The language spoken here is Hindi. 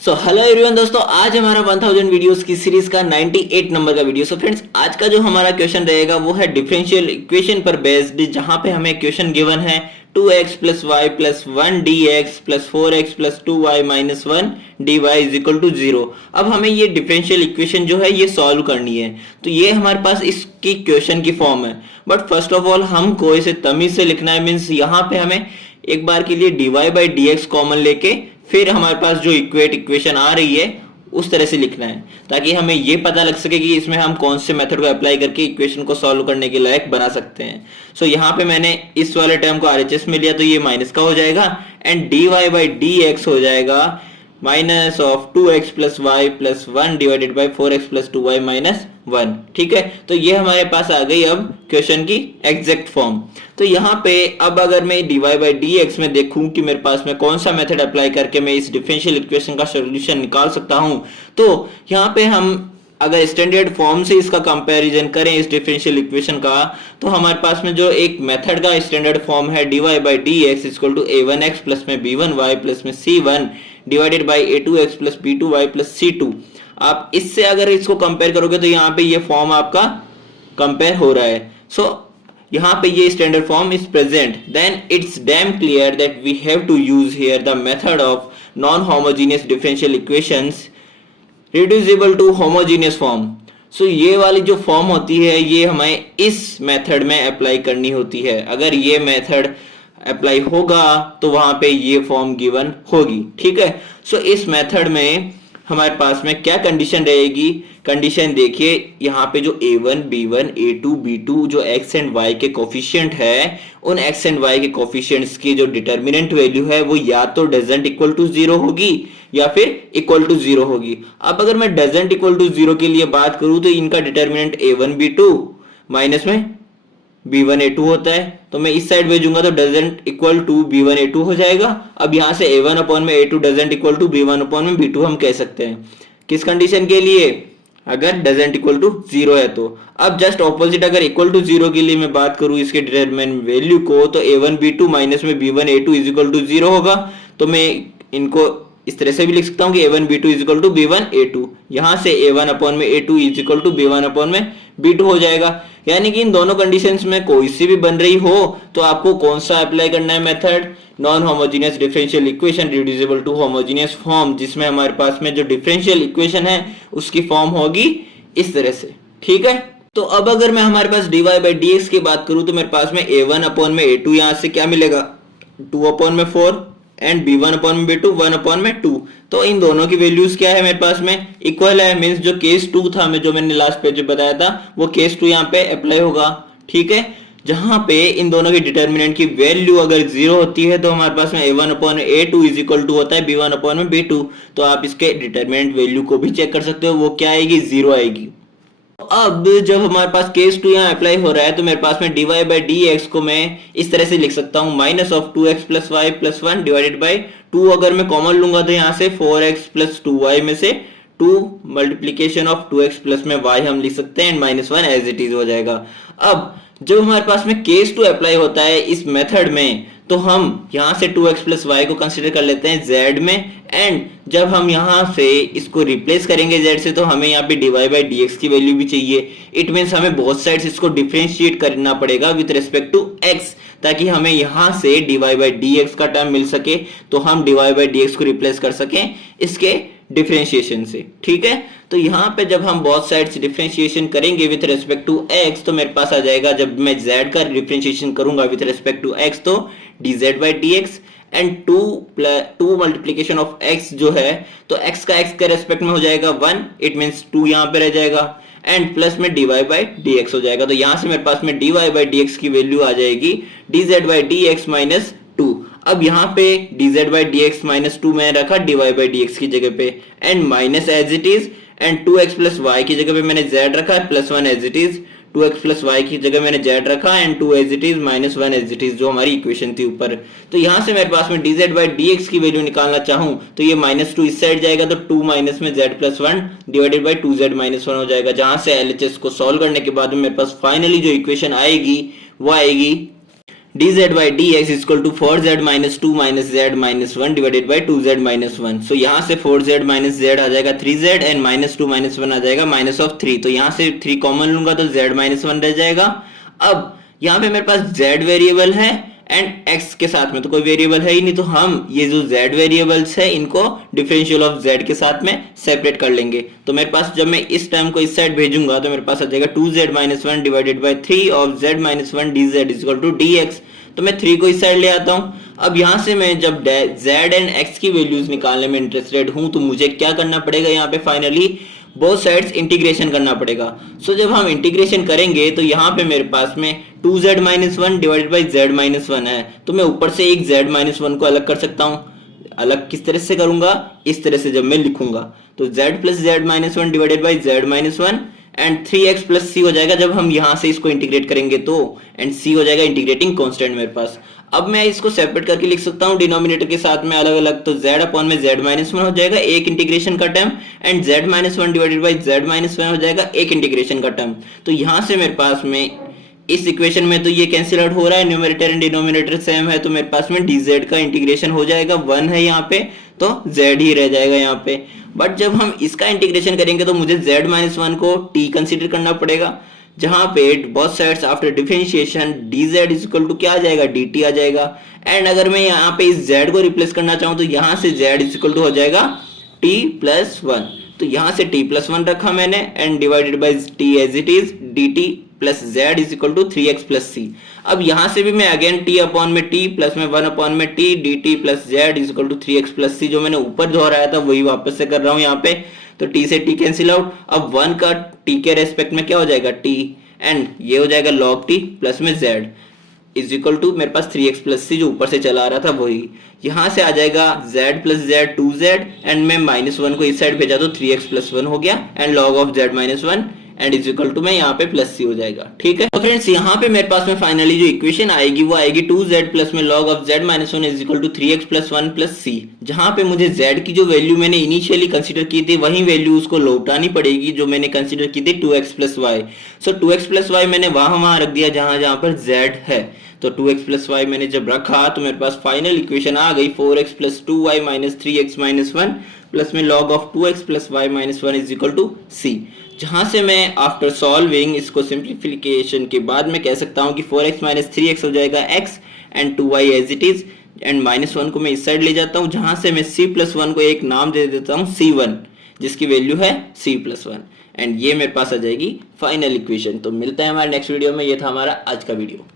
सो हेलो एवरीवन दोस्तों, आज हमारा 1000 वीडियोस की सीरीज का 98 नंबर का वीडियो। सो फ्रेंड्स, आज का जो हमारा क्वेश्चन रहेगा वो है डिफरेंशियल इक्वेशन पर बेस्ड, जहां पे हमें क्वेश्चन गिवन है 2x plus y plus 1 d x plus 4x plus 2y minus 1 d y is equal to 0। अब हमें ये डिफरेंशियल इक्वेशन जो है ये सॉल्व करनी है। तो ये हमारे पास इसकी क्वेश्चन की फॉर्म है, बट फर्स्ट ऑफ ऑल हमको इसे तमीज से लिखना है। मीन्स यहाँ पे हमें एक बार के लिए dy by d x common लेके फिर हमारे पास जो इक्वेशन आ रही है उस तरह से लिखना है, ताकि हमें ये पता लग सके कि इसमें हम कौन से मेथड को अप्लाई करके इक्वेशन को सॉल्व करने के लायक बना सकते हैं। सो यहाँ पे मैंने इस वाले टर्म को आरएचएस में लिया, तो ये माइनस का हो जाएगा and d y by d x हो जाएगा minus of 2x plus y plus 1 divided by 4x plus 2y minus 1। ठीक है, तो ये हमारे पास आ गई अब क्वेश्चन की एग्जैक्ट फॉर्म। तो यहाँ पे अब अगर मैं dy बाई डी एक्स में देखूं कि मेरे पास में कौन सा मेथड अप्लाई करके मैं इस डिफरेंशियल इक्वेशन का सोल्यूशन निकाल सकता हूं, तो यहाँ पे हम अगर स्टैंडर्ड फॉर्म से इसका कंपैरिजन करें इस डिफरेंशियल इक्वेशन का, तो हमारे पास में जो एक मेथड का स्टैंडर्ड फॉर्म है dy by d x equal to a1x plus में b1y प्लस में c1 divided by a2x plus b2y plus c2। आप इससे अगर इसको कंपेयर करोगे तो यहाँ पे ये फॉर्म आपका कंपेयर हो रहा है। सो यहाँ पे ये standard form is present, then it's damn clear that we have to use here the method of non homogeneous differential equations reducible to homogeneous form. So ये वाली जो फॉर्म होती है ये हमें इस मेथड में अप्लाई करनी होती है। अगर ये मेथड अप्लाई होगा तो वहां पे ये फॉर्म गिवन होगी। ठीक है, सो इस मेथड में हमारे पास में क्या कंडीशन रहेगी? कंडीशन देखिए, यहाँ पे जो a1 b1 a2 b2 जो x एंड y के कोफिशिएंट है, उन x एंड y के कोफिशिएंट्स की जो डिटर्मिनेंट वैल्यू है वो या तो डजंट इक्वल टू 0 होगी या फिर इक्वल टू 0 होगी। अब अगर मैं डजंट इक्वल टू 0 के लिए बात करूं तो इनका डिटर्मिनेंट a1 b2 माइनस में b1 a2 होता है, तो मैं इस साइड भेजूंगा तो doesn't equal to b1 a2 हो जाएगा। अब यहां से a1 अपॉन में a2 doesn't equal to b1 upon में b2 हम कह सकते हैं। किस कंडीशन के लिए? अगर डजंट इक्वल टू 0 है तो। अब जस्ट ऑपोजिट अगर इक्वल टू 0 के लिए मैं बात करूं इसके डिटरमिनेंट वैल्यू को, तो a1 b2 माइनस में b1 a2 is equal to 0 होगा। तो मैं इनको इस तरह से भी लिख सकता हूं कि a1 b2 is equal to b1 a2। यहां से a1 अपॉन में a2 is equal to b1 upon में b2 हो जाएगा। यानी कि इन दोनों कंडीशंस में कोई सी भी बन रही हो तो आपको कौन सा अप्लाई करना है method? Non homogeneous differential equation reducible to homogeneous form, जिसमें हमारे पास में जो डिफरेंशियल इक्वेशन है उसकी फॉर्म होगी इस तरह से। ठीक है, तो अब अगर मैं हमारे पास dy बाई डी एक्स की बात करूं तो मेरे पास में a1 अपॉन में a2 यहां से क्या मिलेगा 2 अपॉन में 4 एंड b1 अपॉन में b2 1 अपॉन में 2। तो इन दोनों की वैल्यूज क्या है मेरे पास में? इक्वल है। मींस जो केस 2 था मैं जो मैंने लास्ट पेज में बताया था वो केस 2 यहाँ पे अप्लाई होगा। ठीक है, जहां पे इन दोनों की डिटर्मिनेंट की वैल्यू अगर 0 होती है तो हमारे पास में a1 upon a2 is equal to होता है b1 अपॉन में b2। तो आप इसके डिटर्मिनेंट वैल्यू को भी चेक कर सकते हो, वो क्या आएगी? 0 आएगी। अब जब हमारे पास केस 2 यहाँ अप्लाई हो रहा है तो मेरे पास में dy बाई डी एक्स को मैं इस तरह से लिख सकता हूँ minus of 2x plus y plus 1 divided by 2। अगर मैं कॉमन लूंगा तो यहाँ से 4x प्लस 2y में से 2 मल्टीप्लीकेशन ऑफ 2x प्लस में y हम लिख सकते हैं and minus 1 as it is हो जाएगा। अब जब हमारे पास में केस 2 अप्लाई होता है इस मेथड में तो हम यहाँ से 2x प्लस वाई को कंसिडर कर लेते हैं z में, एंड जब हम यहाँ से इसको रिप्लेस करेंगे z से तो हमें यहाँ पे dy बाई डी एक्स की वैल्यू भी चाहिए। इट मीन्स हमें बहुत साइड्स इसको डिफरेंशिएट करना पड़ेगा विद रिस्पेक्ट टू x, ताकि हमें यहाँ से dy बाई डी एक्स का टर्म मिल सके, तो हम dy बाई डी एक्स को रिप्लेस कर सकें इसके डिफरेंशिएशन से। ठीक है, तो यहाँ पे जब हम बहुत साइड्स डिफरेंशिएशन करेंगे विथ रेस्पेक्ट टू x तो मेरे पास आ जाएगा, जब मैं z का डिफरेंशिएशन करूंगा विथ रेस्पेक्ट टू x तो dz by d x and 2 multiplication of x जो है तो x का x के रेस्पेक्ट में हो जाएगा 1, इट मींस 2 यहाँ पे रह जाएगा एंड प्लस में dy बाई डी एक्स हो जाएगा। तो यहाँ से मेरे पास में dy बाई डी एक्स की वैल्यू आ जाएगी dz by d x minus 2। अब यहाँ पे dz by d x minus 2 मैंने रखा dy बाई डी एक्स की जगह पे and minus as it is, and 2x plus y की जगह पे मैंने z रखा plus 1 as it is, 2x plus y की जगह मैंने z रखा and 2 as it is minus 1 as it is, जो हमारी इक्वेशन थी ऊपर। तो यहाँ से मेरे पास में dz बाई डी एक्स की वैल्यू निकालना चाहूँ तो ये माइनस 2 इस साइड जाएगा तो 2 माइनस में z plus 1 divided by 2z minus 1 हो जाएगा। जहां से LHS को सॉल्व करने के बाद में मेरे पास फाइनली जो इक्वेशन आएगी वो आएगी dz by dx is equal to 4z minus 2 minus z minus 1 divided by 2z minus 1. So यहाँ से 4z minus z आ जाएगा 3z and minus 2 minus 1 आ जाएगा minus of 3. तो यहाँ से 3 कॉमन लूंगा तो z minus 1 रह जाएगा. अब यहाँ पे मेरे पास z वेरिएबल है एंड x के साथ में तो कोई वेरिएबल है ही नहीं, तो हम ये जो z वेरिएबल्स है इनको डिफरेंशियल ऑफ z के साथ में सेपरेट कर लेंगे. तो मेरे पास जब मैं इस टर्म को इस साइड भेजूंगा तो मेरे पास आ जाएगा 2z minus 1 divided by 3 of z minus 1 dz is equal to dx. तो मैं 3 को इस साइड ले आता हूं. अब यहां से मैं जब z एंड x की वैल्यूज निकालने में इंटरेस्टेड हूं तो मुझे क्या करना पड़ेगा, यहाँ पे फाइनली बोथ साइड्स इंटीग्रेशन करना पड़ेगा. सो जब हम इंटीग्रेशन करेंगे तो यहाँ पे मेरे पास में 2z minus 1 divided by z minus 1 है, तो मैं ऊपर से एक z minus 1 को अलग कर सकता हूँ. अलग किस तरह से करूंगा, इस तरह से जब मैं लिखूंगा तो z plus z minus 1 divided by z minus 1 and 3x plus c हो जाएगा जब हम यहां से इसको इंटीग्रेट करेंगे तो, एंड c हो जाएगा इंटीग्रेटिंग कांस्टेंट मेरे पास. अब मैं इसको सेपरेट करके लिख सकता हूं डिनोमिनेटर के साथ में अलग अलग, तो z अपॉन में z minus 1 हो जाएगा एक इंटीग्रेशन का term and z minus 1 divided by z minus 1 हो जाएगा एक इंटीग्रेशन का टर्म. तो यहां से मेरे पास में इस इक्वेशन में तो ये कैंसिल आउट हो रहा है, न्यूमरेटर एंड डिनोमिनेटर सेम है, तो मेरे पास में dz का इंटीग्रेशन हो जाएगा 1 है यहाँ पे तो z ही रह जाएगा यहाँ पे. बट जब हम इसका इंटीग्रेशन करेंगे तो मुझे z minus 1 को t कंसीडर करना पड़ेगा, जहां पे both sides after differentiation dz is equal to क्या आ जाएगा, dt आ जाएगा. एंड अगर मैं यहाँ पे इस z को रिप्लेस करना चाहूँ तो यहाँ से z इज इक्वल टू हो जाएगा t प्लस 1. तो यहाँ से t प्लस 1 रखा मैंने and divided by t as it is dt plus z is equal to 3x plus c. अब यहां से भी मैं अगेन t अपॉन में t प्लस में 1 अपॉन में t dt plus z is equal to 3x plus c जो मैंने ऊपर दोहराया था वही वापस से कर रहा हूं यहाँ पे. तो t से t कैंसिल आउट. अब 1 का t के रेस्पेक्ट में क्या हो जाएगा t एंड ये हो जाएगा log t प्लस में z इज इक्वल टू मेरे पास 3x प्लस c जो ऊपर से चला आ रहा था वही. यहां से आ जाएगा z plus z 2z and मैं माइनस 1 को इस साइड भेजा तो 3x प्लस 1 हो गया and log of z minus 1 and is equal to में यहाँ पे प्लस सी हो जाएगा. ठीक है, तो फ्रेंड्स यहाँ पे मेरे पास में फाइनली जो इक्वेशन आएगी वो आएगी 2z प्लस में log of z minus 1 is equal to 3x plus 1 plus सी, जहाँ पे मुझे z की जो वैल्यू मैंने इनिशियली कंसीडर की थी वही वैल्यू उसको लौटानी पड़ेगी जो मैंने कंसीडर की थी 2x प्लस वाई. सो 2x प्लस वाई मैंने वहां रख दिया जहां पर z है. तो 2x प्लस वाई मैंने जब रखा तो मेरे पास फाइनल इक्वेशन आ गई 4x plus 2y minus 3x minus 1 plus में log of 2x plus y minus 1 is equal to c. जहां से मैं आफ्टर सॉल्विंग इसको सिंप्लीफिकेशन के बाद में कह सकता हूं कि 4x माइनस 3x हो जाएगा x and 2y as it is and minus 1 को मैं इस साइड ले जाता हूं जहां से मैं c प्लस 1 को एक नाम दे देता हूं c1 जिसकी वैल्यू है c प्लस 1 एंड ये मेरे पास आ जाएगी फाइनल इक्वेशन. तो मिलते हैं हमारे नेक्स्ट वीडियो में. ये था हमारा आज का वीडियो.